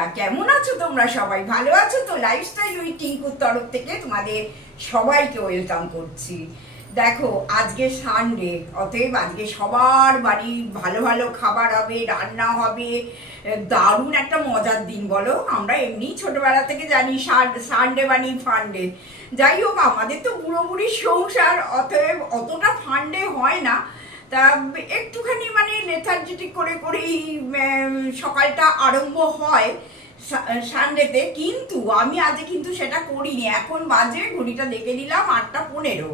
বন্ধুরা, কেমন আছো তোমরা সবাই? ভালো আছো তো লাইফস্টাইল উইথ টিঙ্কুর তরফ থেকে তোমাদের সবাইকে ওয়েলকাম করছি। দেখো, আজকে সানডে অতএব আজকে সবার বাড়ি ভালো ভালো খাবার হবে, রান্না হবে, দারুণ একটা মজার দিন বলো। আমরা এমনি ছোটবেলা থেকে জানি সানডে বানি ফান্ডে যাই হোক, আমাদের তো বুড়ির সংসার, অতএব অতটা ফান্ডে হয় না। তা একটুখানি মানে লেথার্জেটিক করে করেই সকালটা আরম্ভ হয় সানডেতে। কিন্তু আমি আজকে কিন্তু সেটা করিনি। এখন বাজে, ঘড়িটা দেখে নিলাম আটটা পনেরো।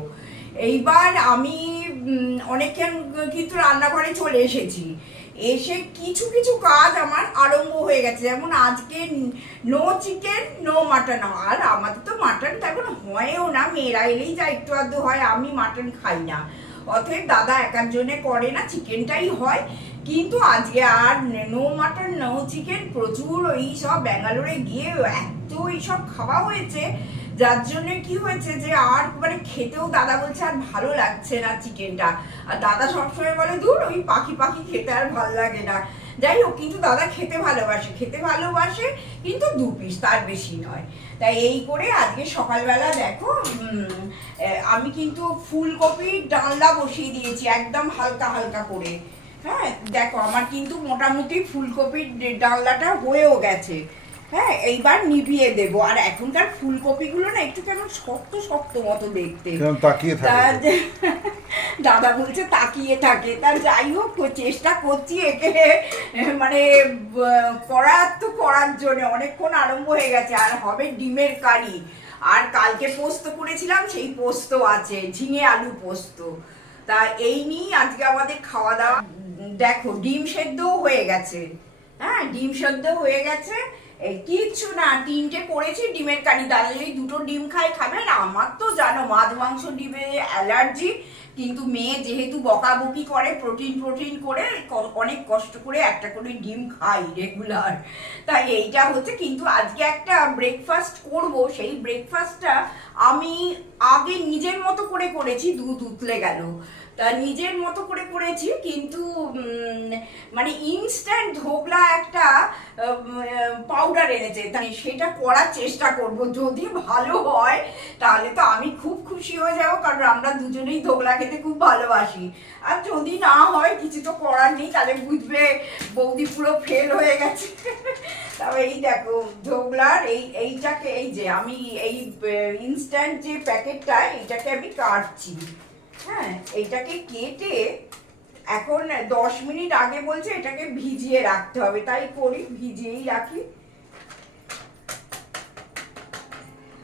এইবার আমি অনেকক্ষণ কিন্তু রান্নাঘরে চলে এসেছি। এসে কিছু কিছু কাজ আমার আরম্ভ হয়ে গেছে। যেমন আজকে নো চিকেন নো মাটন আর আমাদের তো মাটন তো এখন হয়ও না। মেয়েরা এলেই যা একটু আধটু হয়, আমি মাটন খাই না। অতএব দাদা একার জন্য করে না, চিকেনটাই হয়। কিন্তু আজকে আর নো মাটন নো চিকেন প্রচুর ওই সব ব্যাঙ্গালোরে গিয়ে এত এইসব খাওয়া হয়েছে। যার জন্য কি হয়েছে যে আর মানে খেতেও দাদা বলছে আর ভালো লাগছে না চিকেনটা। আর দাদা সবসময় বলে দূর ওই পাখি পাখি খেতে আর ভালো লাগে না। যাই হোক, কিন্তু দাদা খেতে ভালোবাসে খেতে ভালোবাসে, কিন্তু দু পিস তার বেশি নয়। তাই এই করে আজকে সকালবেলা দেখো আমি কিন্তু ফুলকপির ডালনা বসিয়ে দিয়েছি, একদম হালকা হালকা করে। হ্যাঁ দেখো, আমার কিন্তু মোটামুটি ফুলকপির ডালনাটা হয়েও গেছে। হ্যাঁ এইবার নিভিয়ে দেব। আর এখনকার ফুলকপিগুলো না একটু কেমন শক্ত শক্ত মতো দেখতে। তাকিয়ে থাকে দাদা বলছে তাকিয়ে থাকে। তা যাই হোক চেষ্টা করছি একে মানে করার তো করার জন্য। অনেকক্ষণ আরম্ভ হয়ে গেছে। আর হবে ডিমের কারি। আর কালকে পোস্ত করেছিলাম সেই পোস্ত আছে ঝিঙে আলু পোস্ত। তা এই নিয়েই আজকে আমাদের খাওয়া দাওয়া দেখো ডিম সেদ্ধও হয়ে গেছে। হ্যাঁ ডিম সেদ্ধ হয়ে গেছে। এই কিচ্ছু না, তিনটে করেছি, ডিমের কারি দাদা যদি দুটো ডিম খায় খাবে না আমার তো জানো মাছ মাংস ডিমে অ্যালার্জি। কিন্তু মেয়ে যেহেতু বকাবকি করে, প্রোটিন প্রোটিন করে অনেক কষ্ট করে একটা করে ডিম খাই রেগুলার তাই এইটা হচ্ছে, কিন্তু আজকে একটা ব্রেকফাস্ট করব। সেই ব্রেকফাস্টটা আমি আগে নিজের মতো করে করেছি, দুধ উতলে গেল। তা নিজের মতো করে করেছি, কিন্তু মানে ইনস্ট্যান্ট ধোকলা একটা পাউডার এনেছে। তাই সেটা করার চেষ্টা করব। যদি ভালো হয়, তাহলে তো আমি খুব খুশি হয়ে যাব, কারণ আমরা দুজনেই ধোকলা খেতে খুব ভালোবাসি। আর যদি না হয়, কিছু তো করার নেই, তাহলে বুঝবে বৌদি পুরো ফেল হয়ে গেছে। তবে এই দেখো, ধোকলার এই, এইটাকে, এই যে আমি এই ইনস্ট্যান্ট যে প্যাকেটটা এইটাকে আমি কাটছি। হ্যাঁ এইটাকে কেটে এখন দশ মিনিট আগে বলছে এটাকে ভিজিয়ে রাখতে হবে, তাই করি, ভিজিয়েই রাখি।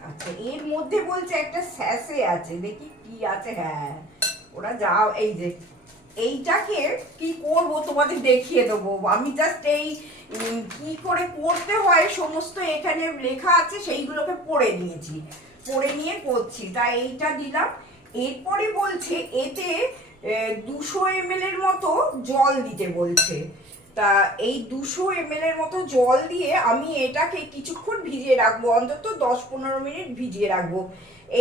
আচ্ছা এর মধ্যে বলছে একটা স্যাসে আছে, দেখি কি আছে হ্যাঁ ওরা যাও, এই যে, এইটাকে কি করব তোমাদের দেখিয়ে দেবো, আমি জাস্ট এই কি করে করতে হয়, সমস্ত এখানে লেখা আছে, সেইগুলোকে পড়ে নিয়েছি, পড়ে নিয়ে করছি তাই এইটা দিলাম এরপরে বলছে, এতে দুশো এম এর মতো জল দিতে বলছে। তা এই দুশো এম এর মতো জল দিয়ে আমি এটাকে কিছুক্ষণ ভিজিয়ে রাখব, অন্তত দশ পনেরো মিনিট ভিজিয়ে রাখব।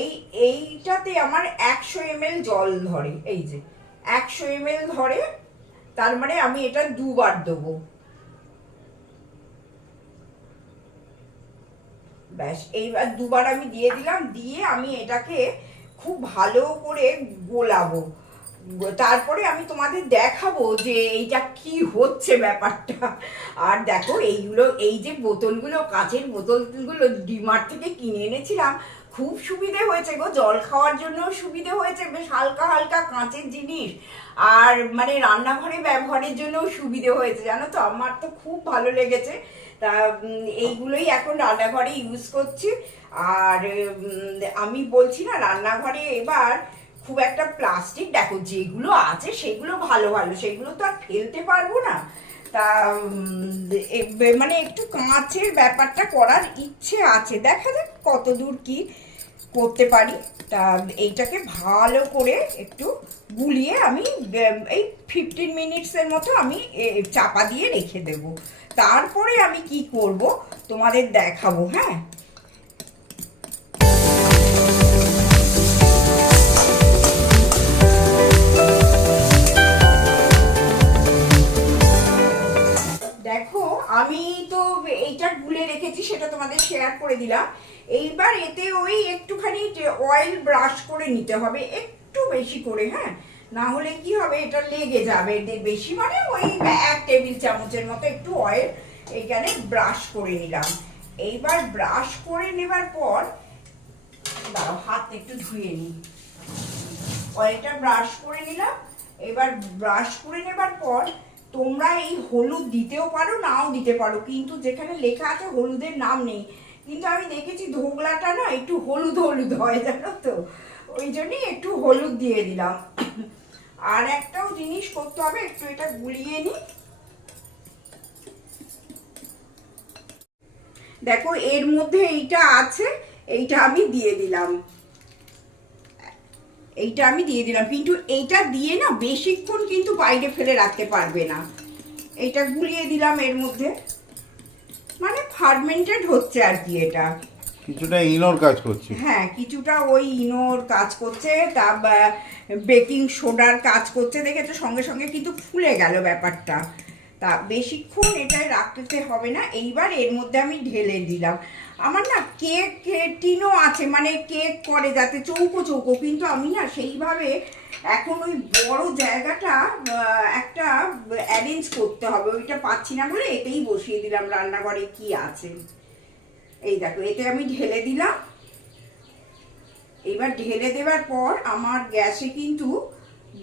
এই, এইটাতে আমার একশো এম জল ধরে, এই যে, একশো এম ধরে, তার মানে আমি এটা দুবার দেবো। ব্যাস, এইবার দুবার আমি দিয়ে দিলাম, দিয়ে আমি এটাকে খুব ভালো করে গোলাবো। তারপরে আমি তোমাদের দেখাবো যে এইটা কি হচ্ছে ব্যাপারটা। আর দেখো, এইগুলো, এই যে বোতলগুলো, কাঁচের বোতলগুলো ডিমার্ট থেকে কিনে এনেছিলাম, খুব সুবিধে হয়েছে গো। জল খাওয়ার জন্য সুবিধে হয়েছে, বেশ হালকা হালকা কাঁচের জিনিস। আর মানে রান্নাঘরে ব্যবহারের জন্যও সুবিধে হয়েছে, জানো তো? আমার তো খুব ভালো লেগেছে। তা এইগুলোই এখন রান্নাঘরে ইউজ করছি। আর আমি বলছি না, রান্নাঘরে এবার খুব একটা প্লাস্টিক দেখো যেগুলো আছে সেগুলো ভালো ভালো। সেগুলো তো আর ফেলতে পারব না। তা মানে একটু কাঁচের ব্যাপারটা করার ইচ্ছে আছে। দেখা যাক কত দূর কি করতে পারি। তা এইটাকে ভালো করে একটু গুলিয়ে আমি এই ফিফটিন মিনিটসের মতো আমি চাপা দিয়ে রেখে দেব। তারপরে আমি কি করব তোমাদের দেখাবো হ্যাঁ? দেখো, আমি তো এইটা গুলে রেখেছি, সেটা তোমাদের শেয়ার করে দিলাম। এইবার এতে ওই একটুখানি অয়েল ব্রাশ করে নিতে হবে, একটু বেশি করে হ্যাঁ? না হলে কি হবে, এটা লেগে যাবে। বেশি মানে ওই এক টেবিল চামচের মতো একটু অয়েল এইখানে ব্রাশ করে নিলাম। এইবার ব্রাশ করে নেবার পর, দাঁড়াও, হাত একটু ধুয়ে নিই অয়েলটা ব্রাশ করে নিলাম। এবার ব্রাশ করে নেবার পর, তোমরা এই হলুদ দিতেও পারো, নাও দিতে পারো। কিন্তু যেখানে লেখা আছে হলুদের নাম নেই। কিন্তু আমি দেখেছি ধোকলাটা না একটু হলুদ হলুদ হয়, জানো তো? ওই জন্যই একটু হলুদ দিয়ে দিলাম। আর একটাও জিনিস করতে হবে, একটু এটা গুলিয়ে নিই দেখো, এর মধ্যে এইটা আছে, এইটা আমি দিয়ে দিলাম। এইটা আমি দিয়ে দিলাম। কিন্তু এইটা দিয়ে না বেশিক্ষণ কিন্তু বাইরে ফেলে রাখতে পারবে না। এইটা গুলিয়ে দিলাম এর মধ্যে। মানে ফার্মেন্টেড হচ্ছে আর কি এটা। কিছুটা ইনোর কাজ করছে। হ্যাঁ কিছুটা ওই ইনোর কাজ করছে তা বেকিং সোডার কাজ করছে দেখেছ সঙ্গে সঙ্গে কিন্তু ফুলে গেল ব্যাপারটা। তা বেশিক্ষণ এটাই রাখতে হবে না। এইবার এর মধ্যে আমি ঢেলে দিলাম। আমার না কেক টিনও আছে মানে কেক করে যাতে চৌকো চৌকো। কিন্তু আমি না সেইভাবে এখন ওই বড় জায়গাটা একটা অ্যারেঞ্জ করতে হবে। ওইটা পাচ্ছি না বলে এতেই বসিয়ে দিলাম রান্নাঘরে কি আছে। এই দেখো, এতে আমি ঢেলে দিলাম। এইবার ঢেলে দেওয়ার পর আমার গ্যাসে কিন্তু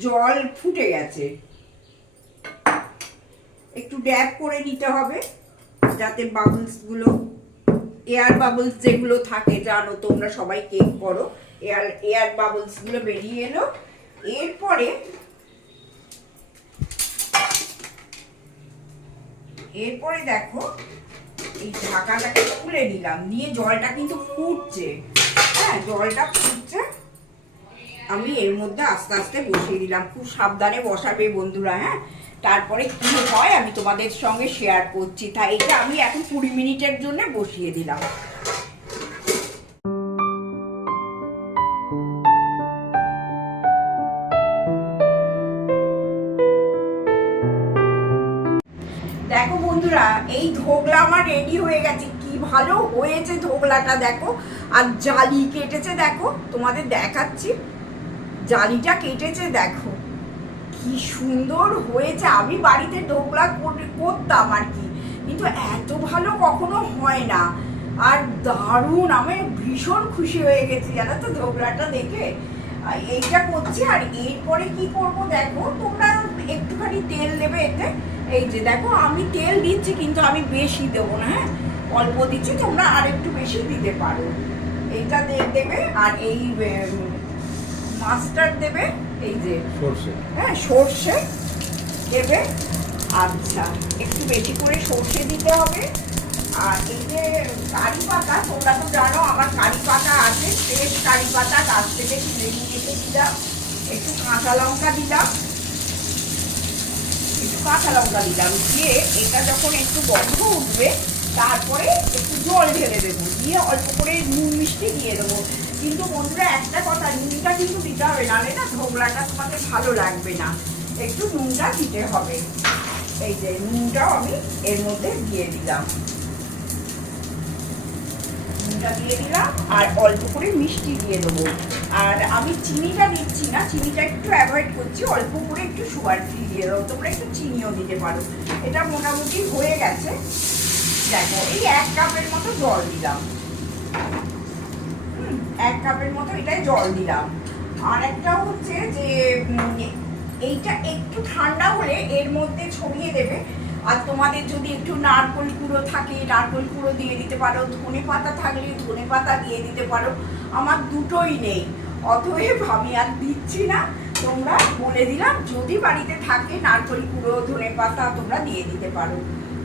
জল ফুটে গেছে। একটু ড্যাপ করে নিতে হবে, যাতে বাবলসগুলো এয়ার বাবলস যেগুলো থাকে, জানো তোমরা সবাই কেক করো এয়ার এয়ার বাবলসগুলো বেরিয়ে এলো। এরপরে এরপরে দেখো, এই ঢাকাটাকে খুলে নিলাম নিয়ে জলটা কিন্তু ফুটছে। হ্যাঁ জলটা ফুটছে। আমি এর মধ্যে আস্তে আস্তে বসিয়ে দিলাম, খুব সাবধানে বসাবে বন্ধুরা হ্যাঁ? তারপরে কি হয় আমি তোমাদের সঙ্গে শেয়ার করছি। তাই এটা আমি এখন কুড়ি মিনিটের জন্য বসিয়ে দিলাম। দেখো বন্ধুরা, এই ধোগলা আমার রেডি হয়ে গেছে। কি ভালো হয়েছে ধোগলাটা দেখো। আর জালি কেটেছে, দেখো। তোমাদের দেখাচ্ছি। জালিটা কেটেছে, দেখো। কি সুন্দর হয়েছে। আমি বাড়িতে করে- করতাম আর কি। কিন্তু এত ভালো কখনো হয় না। আর দারুণ, আমি ভীষণ খুশি হয়ে গেছি, জানো তো ধোকলাটা দেখে। এইটা করছি, আর এরপরে কি করব দেখো, তোমরা একটুখানি তেল দেবে এতে। এই যে দেখো, আমি তেল দিচ্ছি, কিন্তু আমি বেশি দেবো না হ্যাঁ? অল্প দিচ্ছি, তোমরা আর একটু বেশি দিতে পারো। এইটা দেবে, আর এই মাস্টার্ড দেবে। এই যে সর্ষে। হ্যাঁ সর্ষে দেবে। আচ্ছা একটু বেশি করে সর্ষে দিতে হবে। আর এই যে কারি পাতা তোমরা তো জানো আমার কারি পাতা আছে ফ্রেশ কারি পাতা গাছ থেকে তুলে নিয়ে এসে দিলাম একটু কাঁচা লঙ্কা দিলাম। একটু কাঁচা লঙ্কা দিলাম দিয়ে এটা যখন একটু গন্ধ উঠবে তারপরে একটু জল ঢেলে দেবো দিয়ে অল্প করে নুন মিষ্টি দিয়ে দেবো। কিন্তু বন্ধুরা, একটা কথা, নুনটা কিন্তু দিতে হবে, নাহলে না ধোকলাটা তোমাদের ভালো লাগবে না। একটু নুনটা দিতে হবে। এই যে নুনটাও আমি এর মধ্যে দিয়ে দিলাম। নুনটা দিয়ে দিলাম, আর অল্প করে মিষ্টি দিয়ে দেবো। আর আমি চিনিটা দিচ্ছি না, চিনিটা একটু অ্যাভয়েড করছি, অল্প করে একটু সুগার ফ্রি দিয়ে দেবো। তোমরা একটু চিনিও দিতে পারো। এটা মোটামুটি হয়ে গেছে। দেখো, এই এক কাপের মতো জল দিলাম। এক কাপের মতো এটাই জল দিলাম। আর একটা হচ্ছে যে এইটা একটু ঠান্ডা হলে এর মধ্যে ছড়িয়ে দেবে। আর তোমাদের যদি একটু নারকোল কুড়ো থাকে, নারকোল কুড়ো দিয়ে দিতে পারো, ধনে পাতা থাকলে ধনে পাতা দিয়ে দিতে পারো। আমার দুটোই নেই। অতএব আমি আর দিচ্ছি না। তোমরা বলে দিলাম, যদি বাড়িতে থাকে নারকোল কুড়ো, ধনে পাতা, তোমরা দিয়ে দিতে পারো।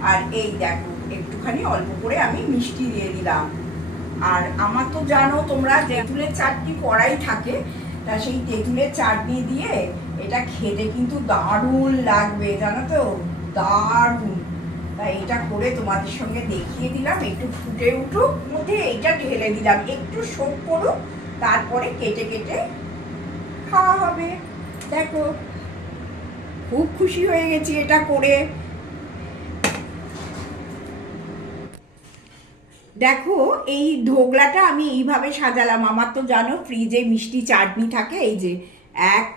আর এই দেখো, একটুখানি অল্প করে আমি মিষ্টি দিয়ে দিলাম। আর আমার তো জানো তোমরা তেঁতুলের চাটনি করাই থাকে, তা সেই তেঁতুলের চাটনি দিয়ে এটা খেতে কিন্তু দারুণ লাগবে, জানো তো? দারুণ। তা এটা করে তোমাদের সঙ্গে দেখিয়ে দিলাম, একটু ফুটে উঠুক, মধ্যে এইটা ঢেলে দিলাম, একটু শোক করুক, তারপরে কেটে কেটে খাওয়া হবে। দেখো, খুব খুশি হয়ে গেছি এটা করে। দেখো, এই ঢোকলাটা আমি এইভাবে সাজালাম। আমার তো জানো ফ্রিজে মিষ্টি চাটনি থাকে, এই যে এক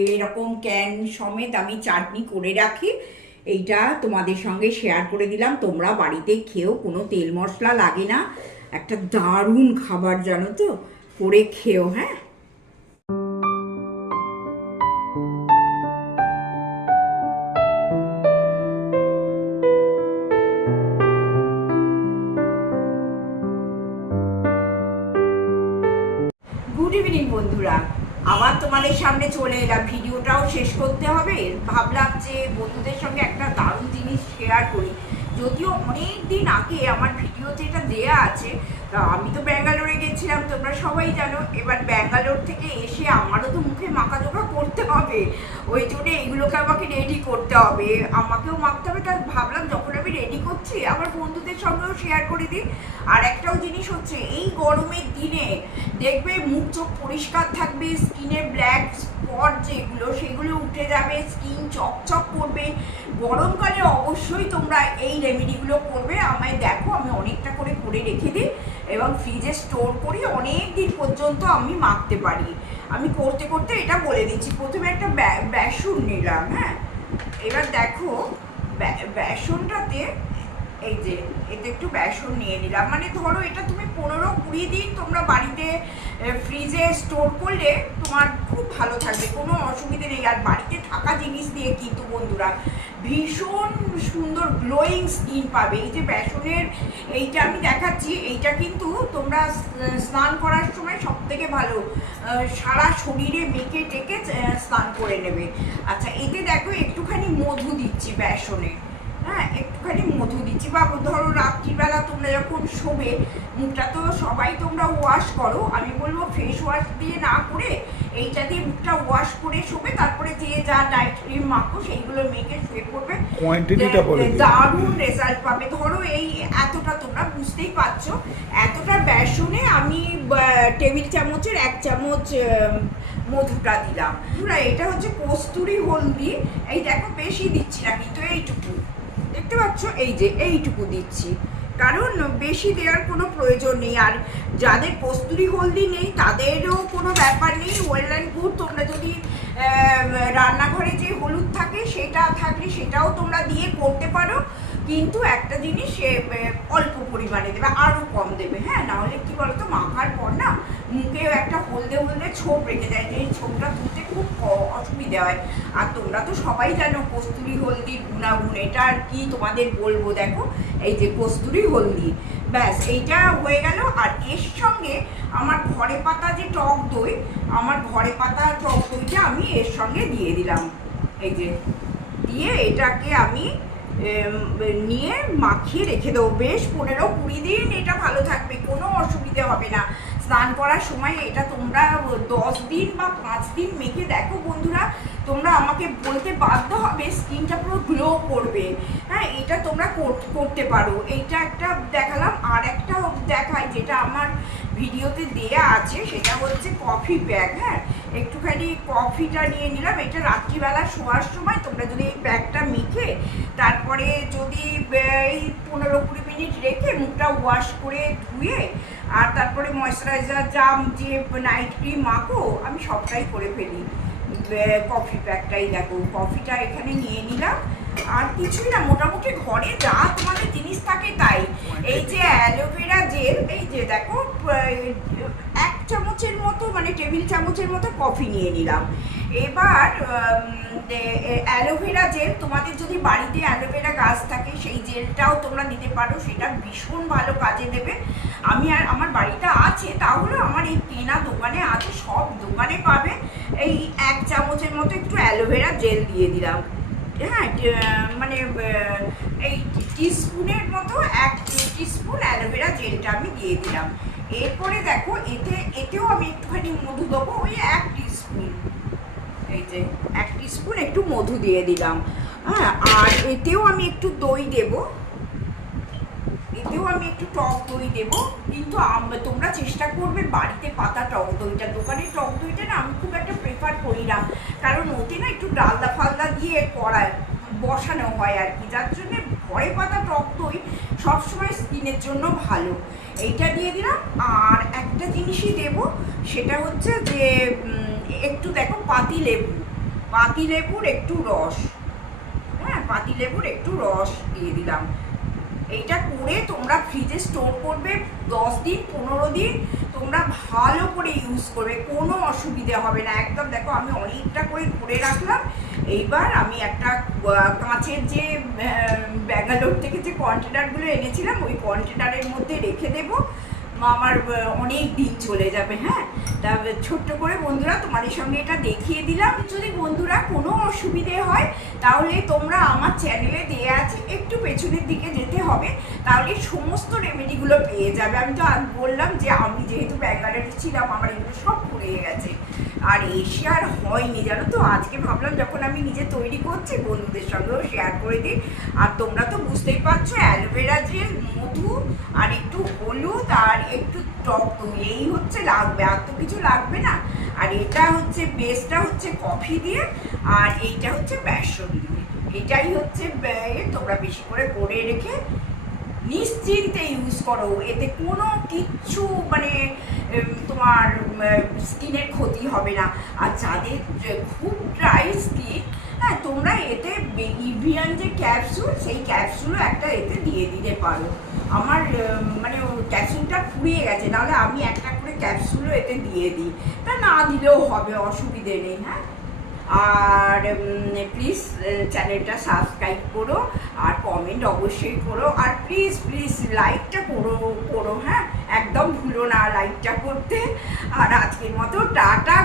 এরকম ক্যান সমেত আমি চাটনি করে রাখি। এইটা তোমাদের সঙ্গে শেয়ার করে দিলাম। তোমরা বাড়িতে খেয়েও কোনো তেল মশলা লাগে না। একটা দারুণ খাবার জানো তো, করে খেও হ্যাঁ? গুড ইভিনিং বন্ধুরা। আবার তোমাদের সামনে চলে এলাম। ভিডিওটাও শেষ করতে হবে। ভাবলাম যে বন্ধুদের সঙ্গে একটা দারুণ জিনিস শেয়ার করি। যদিও অনেক দিন আগে আমার ভিডিওতে এটা দেয়া আছে তা আমি তো ব্যাঙ্গালোরে গেছিলাম, তোমরা সবাই জানো। এবার ব্যাঙ্গালোর থেকে এসে আমারও তো মুখে মাখা জোখা করতে হবে। ওই জন্য এগুলোকে আমাকে রেডি করতে হবে। আমাকেও মাখতে হবে তাই ভাবলাম যখন আমি রেডি করছি, আমার বন্ধুদের সঙ্গেও শেয়ার করে দিই। আর একটাও জিনিস হচ্ছে, এই গরমের দিনে দেখবে মুখ চোখ পরিষ্কার থাকবে স্কিনে ব্ল্যাক স্পট যেগুলো, সেগুলো উঠে যাবে স্কিন চকচক করবে। গরমকালে অবশ্যই তোমরা এই রেমেডিগুলো করবে। আমায় দেখো, আমি অনেকটা করে করে রেখে দিই। এবং ফ্রিজে স্টোর করি অনেক দিন পর্যন্ত আমি মাখতে পারি আমি করতে করতে এটা বলে দিচ্ছি, প্রথমে একটা বেসন নিলাম হ্যাঁ? এবার দেখো বেসনটাতে এই যে, এতে একটু বেসন নিয়ে নিলাম। মানে ধরো এটা তুমি পনেরো কুড়ি দিন তোমরা বাড়িতে ফ্রিজে স্টোর করলে তোমার খুব ভালো থাকবে। কোনো অসুবিধে নেই। আর বাড়িতে থাকা জিনিস দিয়ে কিন্তু বন্ধুরা ভীষণ সুন্দর গ্লোয়িং স্কিন পাবে। এই যে বেসনের এইটা আমি দেখাচ্ছি, এইটা কিন্তু তোমরা স্নান করার সময় সব থেকে ভালো সারা শরীরে মেখে টেকে স্নান করে নেবে। আচ্ছা এতে দেখো একটুখানি মধু দিচ্ছি বেসনে। হ্যাঁ একটুখানি মধু দিচ্ছি বা ধরো রাত্রিবেলা তোমরা যখন শোবে মুখটা তো সবাই তোমরা ওয়াশ করো। আমি বলব ফেস ওয়াশ দিয়ে না করে এইটা দিয়ে মুখটা ওয়াশ করে শোবে তারপরে যে যা নাইট ক্রিম মাখো সেইগুলো মেখে শুয়ে পড়বে। কোয়ান্টিটিটা বলে দারুণ রেজাল্ট পাবে। ধরো এই এতটা তোমরা বুঝতেই পারছ। এতটা বেসনে আমি টেবিল চামচের এক চামচ মধুটা দিলাম। এটা হচ্ছে কস্তুরি হলদি। এই দেখো বেশি দিচ্ছি না কিন্তু এইটুকু। দেখতে পাচ্ছ, এই যে এইটুকু দিচ্ছি। কারণ বেশি দেওয়ার কোনো প্রয়োজন নেই। আর যাদের কস্তুরি হলদি নেই, তাদেরও কোনো ব্যাপার নেই। ওয়েল অ্যান্ড গুড তোমরা যদি রান্নাঘরে যে হলুদ থাকে, সেটা থাকলে সেটাও তোমরা দিয়ে করতে পারো। কিন্তু একটা জিনিস অল্প পরিমাণে দেবে আরও কম দেবে। হ্যাঁ নাহলে কি বলতো, মাখার পর না মুখে একটা হলদে হলদে ছোপ রেখে দেয়। এই ছোপটা তুলতে খুব অসুবিধা হয়। আর তোমরা তো সবাই জানো, কস্তুরি হলদির গুণাগুণ, এটা আর কি তোমাদের বলব, দেখো। এই যে কস্তুরি হলদি, ব্যাস, এইটা হয়ে গেল। আর এর সঙ্গে আমার ঘরে পাতা যে টক দই, আমার ঘরে পাতা টক দইটা আমি এর সঙ্গে দিয়ে দিলাম। এই যে, দিয়ে এটাকে আমি নিয়ে মাখিয়ে রেখে দেবো। বেশ পনেরো কুড়ি দিন এটা ভালো থাকবে, কোনো অসুবিধে হবে না। স্নান করার সময় এটা তোমরা দশ দিন বা পাঁচ দিন মেখে দেখো বন্ধুরা। তোমরা আমাকে বলতে বাধ্য হবে, স্কিনটা পুরো গ্লো করবে। হ্যাঁ এটা তোমরা কর- করতে পারো। এইটা একটা দেখালাম। আর একটা দেখায় যেটা আমার ভিডিওতে দেয়া আছে, সেটা হচ্ছে কফি ব্যাগ হ্যাঁ। একটুখানি কফিটা নিয়ে নিলাম। এটা রাত্রিবেলা শোয়ার সময় তোমরা যদি এই প্যাকটা মেখে তারপরে যদি এই পনেরো কুড়ি মিনিট রেখে মুখটা ওয়াশ করে ধুয়ে আর তারপরে ময়শ্চারাইজার জাম যে নাইট ক্রিম মাখো, আমি সবটাই করে ফেলি। কফি প্যাকটাই দেখো। কফিটা এখানে নিয়ে নিলাম। আর কিছুই না, মোটামুটি ঘরে যা তোমাদের জিনিস থাকে তাই। এই যে অ্যালোভেরা জেল এই যে দেখো এক চামচের মতো মানে টেবিল চামচের মতো কফি নিয়ে নিলাম। এবার অ্যালোভেরা জেল, তোমাদের যদি বাড়িতে অ্যালোভেরা গাছ থাকে, সেই জেলটাও তোমরা নিতে পারো, সেটা ভীষণ ভালো কাজে দেবে। আমি আর, আমার বাড়িতে আছে, তাহলে আমার এই কেনা দোকানে আছে, সব দোকানে পাবে। এই এক চামচের মতো একটু অ্যালোভেরা জেল দিয়ে দিলাম। হ্যাঁ মানে এই টিস্পুনের মতো এক টিস্পুন অ্যালোভেরা জেলটা আমি দিয়ে দিলাম। এরপরে দেখো, এতে, এতেও আমি একটুখানি মধু দেবো, ওই এক টিস্পুন। এই যে, এক টিস্পুন একটু মধু দিয়ে দিলাম। হ্যাঁ আর এতেও আমি একটু দই দেব। এতেও আমি একটু টক দই দেব। কিন্তু তোমরা চেষ্টা করবে বাড়িতে পাতা টক দইটা। দোকানে টক দইটা না আমি খুব একটা প্রেফার করি না। কারণ ওতে না একটু ডালদা ফালদা দিয়ে করায়। বসানো হয় আর কি। যার জন্য ঘরে পাতা টক দই সবসময় স্কিনের জন্য ভালো। এইটা দিয়ে দিলাম। আর একটা জিনিসই দেব, সেটা হচ্ছে যে একটু দেখো পাতি লেবু। পাতি লেবুর একটু রস। হ্যাঁ পাতি লেবুর একটু রস দিয়ে দিলাম। এইটা করে তোমরা ফ্রিজে স্টোর করবে দশ দিন, পনেরো দিন। তোমরা ভালো করে ইউজ করবে, কোনো অসুবিধে হবে না। একদম দেখো আমি অনেকটা করে করে রাখলাম। এইবার আমি একটা কাঁচের যে ব্যাঙ্গালোর থেকে যে কন্টেনারগুলো এনেছিলাম, ওই কন্টেনারের মধ্যে রেখে দেবো। আমার অনেক দিন চলে যাবে হ্যাঁ? তা ছোট্ট করে বন্ধুরা তোমাদের সঙ্গে এটা দেখিয়ে দিলাম। যদি বন্ধুরা কোনো অসুবিধে হয়, তাহলে তোমরা আমার চ্যানেলে দেয়া আছে, একটু পেছনের দিকে যেতে হবে। তাহলে সমস্ত রেমেডিগুলো পেয়ে যাবে। আমি তো বললাম যে আমি যেহেতু ব্যাঙ্গালোরে ছিলাম, আমার এগুলো সব ফুরিয়ে গেছে। আর এসে আর হয়নি, জানো তো? আজকে ভাবলাম যখন আমি নিজে তৈরি করছি, বন্ধুদের সঙ্গেও শেয়ার করে দিই। আর তোমরা তো বুঝতেই পারছ, অ্যালোভেরা জেল, মধু, আর একটু হলুদ, আর একটু টক দই এই হচ্ছে, লাগবে, আর তো কিছু লাগবে না। আর এটা হচ্ছে, বেসটা হচ্ছে কফি দিয়ে, আর এইটা হচ্ছে বেসন দিয়ে। এটাই হচ্ছে তোমরা বেশি করে করে রেখে নিশ্চিন্তে ইউজ করো। এতে কোনো কিচ্ছু মানে তোমার স্কিনের ক্ষতি হবে না। আর যাদের খুব ড্রাই স্কিন হ্যাঁ তোমরা এতে ইভিয়ান যে ক্যাপসুল সেই ক্যাপসুলও একটা এতে দিয়ে দিতে পারো। আমার মানে ক্যাপসুলটা ফুরিয়ে গেছে, নাহলে আমি একটা করে ক্যাপসুলও এতে দিয়ে দিই। তা না দিলেও হবে, অসুবিধে নেই হ্যাঁ? আর প্লিজ চ্যানেলটা সাবস্ক্রাইব করো, আর কমেন্ট অবশ্যই করো। আর প্লিজ প্লিজ লাইকটা করো করো হ্যাঁ? একদম ভুলো না লাইকটা করতে। আর আজকের মতো টাটা